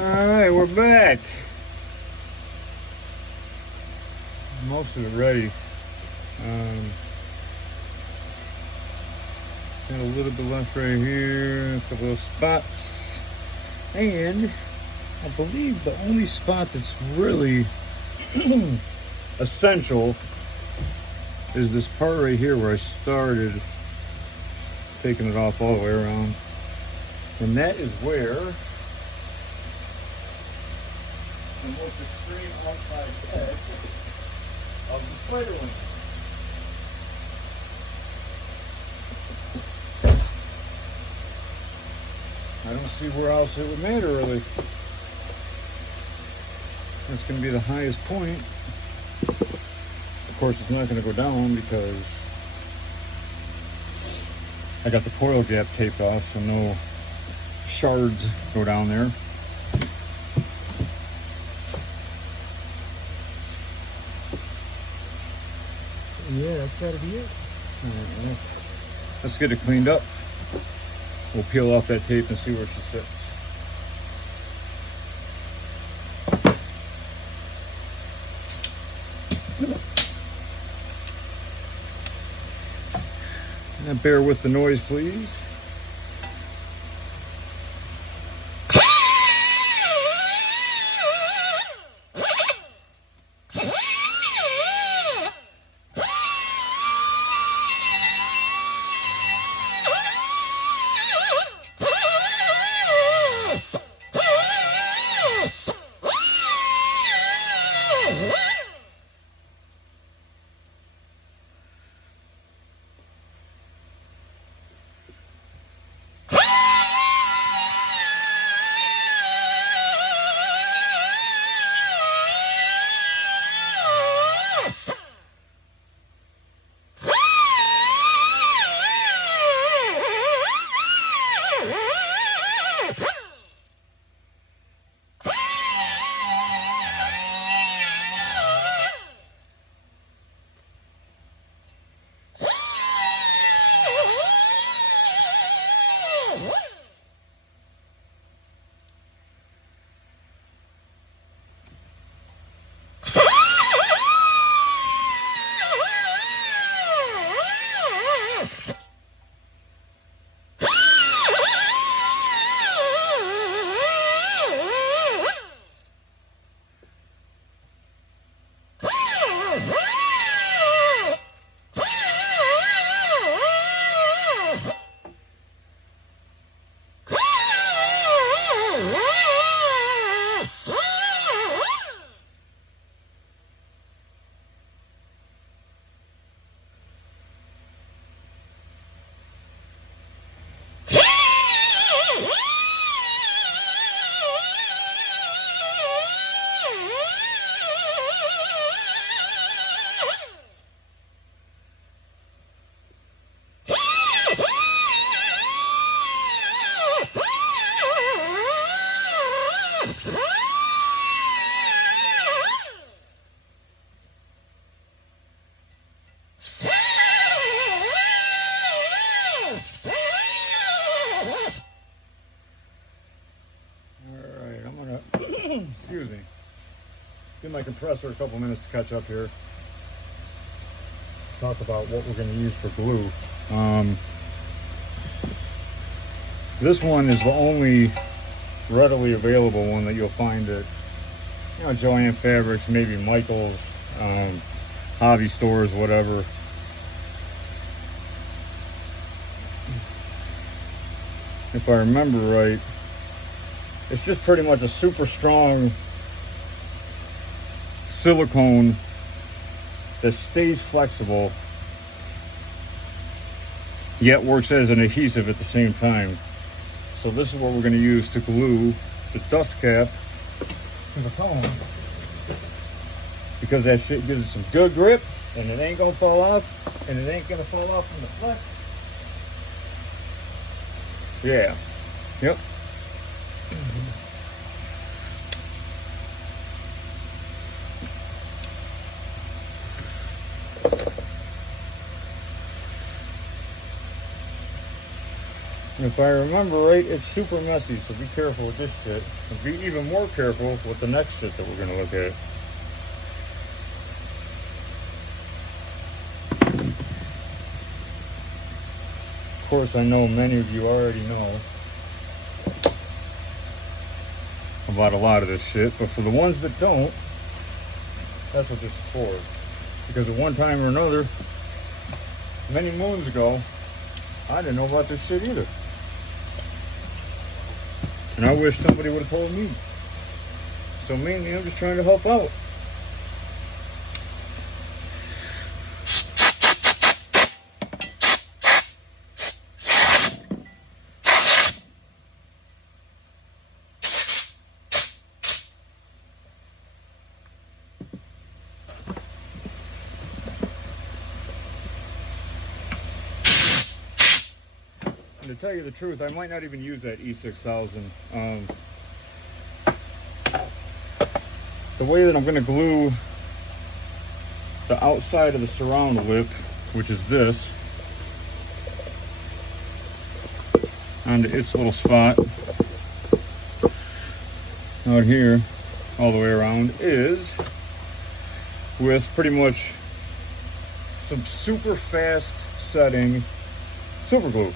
Alright, we're back. Most of it ready. Got a little bit left right here, a couple of spots. And I believe the only spot that's really essential is this part right here where I started taking it off all the way around. And that is where the most extreme outside edge of the spider wing. I don't see where else it would matter really. That's going to be the highest point. Of course, it's not going to go down because I got the coil gap taped off, so no shards go down there. Yeah, that's got to be it. Right, let's get it cleaned up. We'll peel off that tape and see where she sits. And bear with the noise, please. Excuse me. Give my compressor a couple minutes to catch up here. Talk about what we're going to use for glue. This one is the only readily available one that you'll find at, Joann Fabrics, maybe Michael's, hobby stores, whatever. If I remember right, it's just pretty much a super strong silicone that stays flexible yet works as an adhesive at the same time. So this is what we're going to use to glue the dust cap to the cone, because that shit gives it some good grip and it ain't going to fall off, and it ain't going to fall off from the flex. Yeah. Yep. If I remember right, it's super messy, so be careful with this shit. And be even more careful with the next shit that we're gonna look at. Of course, I know many of you already know about a lot of this shit, but for the ones that don't, that's what this is for. Because at one time or another, many moons ago, I didn't know about this shit either. And I wish somebody would have told me. So mainly I'm just trying to help out. To tell you the truth, I might not even use that E6000. The way that I'm going to glue the outside of the surround lip, which is this, onto its little spot out here all the way around, is with pretty much some super fast setting super glue.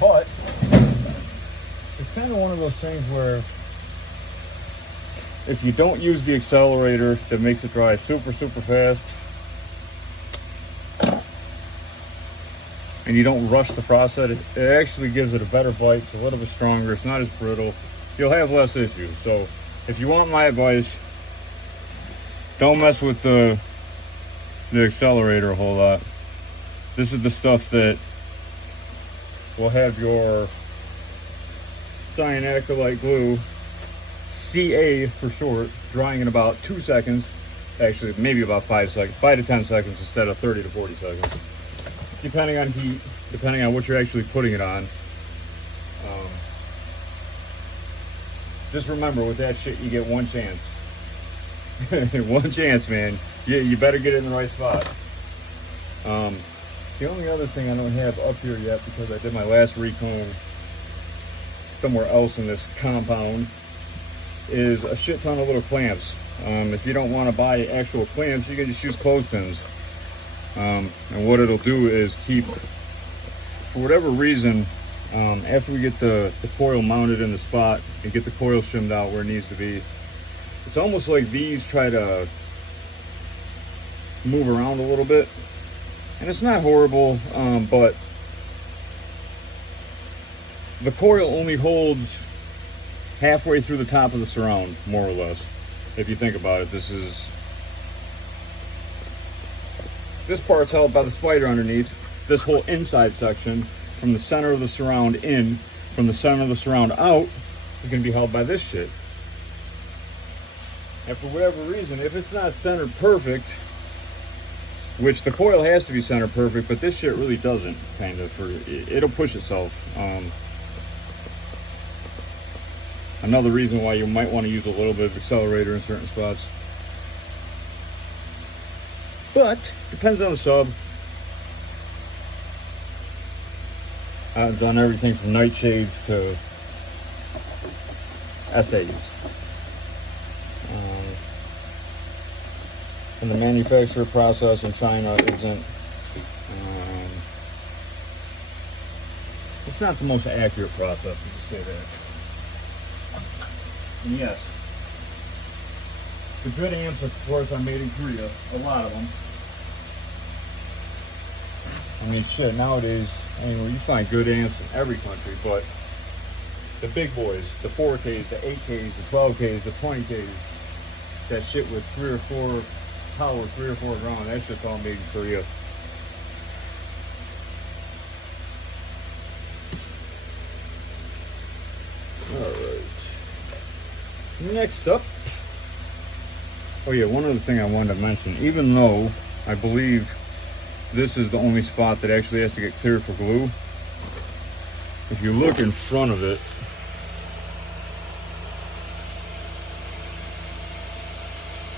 But it's kind of one of those things where if you don't use the accelerator that makes it dry super fast, and you don't rush the process, it actually gives it a better bite. It's a little bit stronger, it's not as brittle, you'll have less issues. So if you want my advice, don't mess with the accelerator a whole lot. This is the stuff that will have your cyanacrylate glue, CA for short, drying in about 2 seconds. Actually, maybe about 5 seconds, 5 to 10 seconds instead of 30 to 40 seconds. Depending on heat, depending on what you're actually putting it on. Just remember, with that shit, you get one chance. One chance, man. You better get it in the right spot. The only other thing I don't have up here yet, because I did my last recone somewhere else in this compound, is a shit ton of little clamps. If you don't want to buy actual clamps, you can just use clothespins. And what it'll do is keep, for whatever reason, after we get the coil mounted in the spot and get the coil shimmed out where it needs to be, it's almost like these try to move around a little bit. And it's not horrible, but the coil only holds halfway through the top of the surround, more or less. If you think about it, this part's held by the spider underneath. This whole inside section, from the center of the surround in, from the center of the surround out, is going to be held by this shit. And for whatever reason, if it's not centered perfect, which the coil has to be center perfect, but this shit really doesn't, kind of. It'll push itself. Another reason why you might want to use a little bit of accelerator in certain spots. But, depends on the sub. I've done everything from nightshades to SAs. And the manufacturer process in China isn't, it's not the most accurate process, you say that. And yes, the good amps, of course, are made in Korea, a lot of them. I mean, shit, nowadays, you find good amps in every country, but the big boys, the 4Ks, the 8Ks, the 12Ks, the 20Ks, that shit with 3 or 4 power, 3 or 4 ground, that shit's all made in Korea. Alright. Next up. Oh yeah, one other thing I wanted to mention. Even though I believe this is the only spot that actually has to get cleared for glue, if you look in front of it,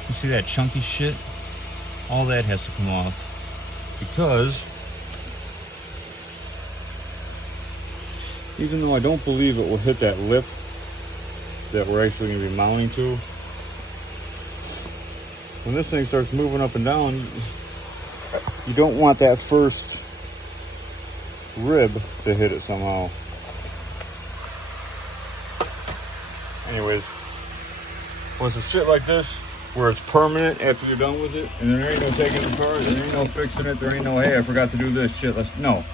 you see that chunky shit? All that has to come off, because even though I don't believe it will hit that lip that we're actually going to be mounting to. When this thing starts moving up and down, you don't want that first rib to hit it somehow. Anyways, with some shit like this, where it's permanent after you're done with it, and there ain't no taking it apart, there ain't no fixing it, there ain't no, hey, I forgot to do this shit, no.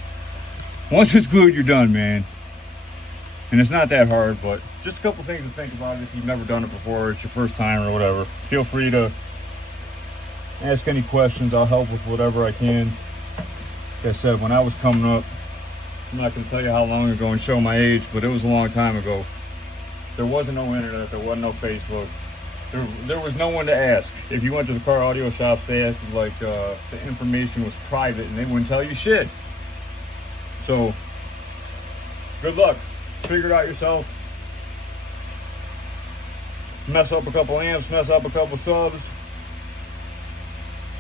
Once it's glued, you're done, man. And it's not that hard, but just a couple things to think about if you've never done it before, it's your first time or whatever. Feel free to ask any questions. I'll help with whatever I can. Like I said, when I was coming up, I'm not going to tell you how long ago and show my age, but it was a long time ago. There wasn't no internet, there wasn't no Facebook. There was no one to ask. If you went to the car audio shops, they asked like the information was private and they wouldn't tell you shit. So, good luck. Figure it out yourself. Mess up a couple amps, mess up a couple subs,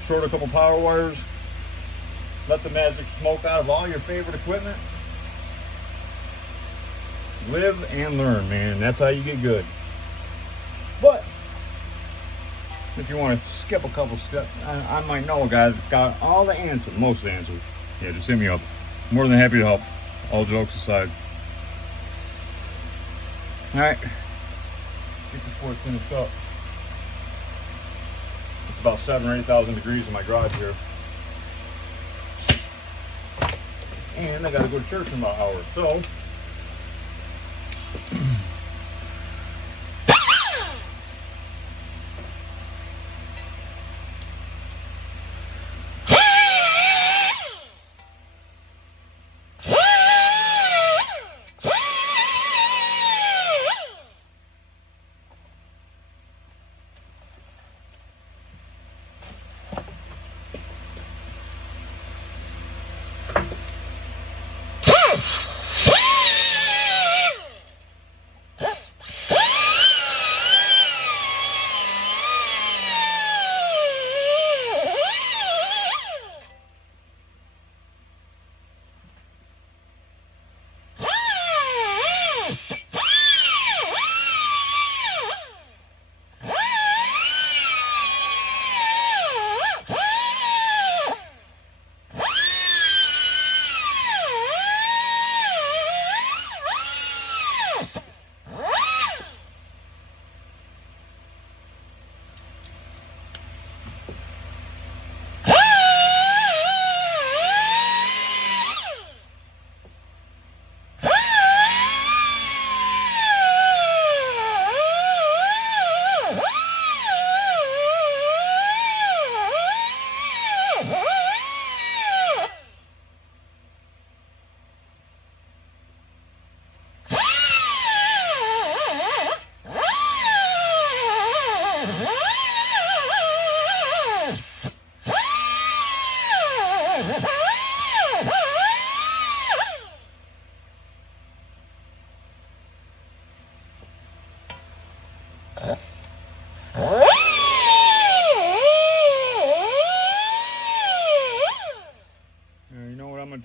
short a couple power wires, let the magic smoke out of all your favorite equipment. Live and learn, man. That's how you get good. But if you want to skip a couple steps, I might know a guy that's got all the answers, most of the answers. Yeah, just hit me up. More than happy to help. All jokes aside. Alright. Get this board finished up. It's about 7,000 or 8,000 degrees in my garage here. And I gotta go to church in about an hour. So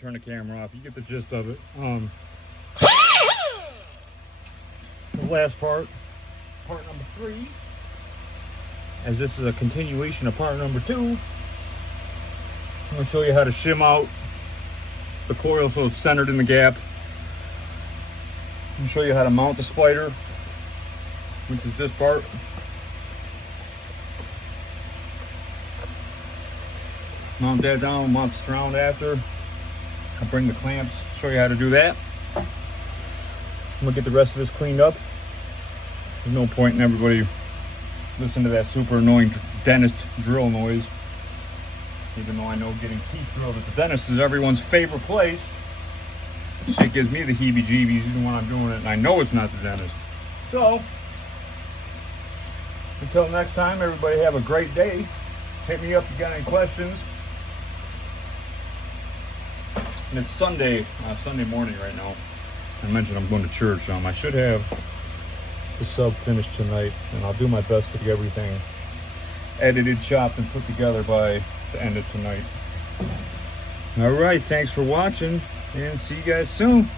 turn the camera off. You get the gist of it. The last part number 3, as this is a continuation of part number 2, I'm going to show you how to shim out the coil so it's centered in the gap. I'm going to show you how to mount the spider, which is this part. Mount that down, mount the surround after. I'll bring the clamps, show you how to do that. I'm gonna get the rest of this cleaned up. There's no point in everybody listening to that super annoying dentist drill noise. Even though I know getting teeth drilled at the dentist is everyone's favorite place. Shit gives me the heebie-jeebies even when I'm doing it and I know it's not the dentist. So, until next time, everybody have a great day. Hit me up if you got any questions. And it's Sunday morning right now. I mentioned I'm going to church. I should have the sub finished tonight, and I'll do my best to get everything edited, chopped, and put together by the end of tonight. All right, thanks for watching, and see you guys soon.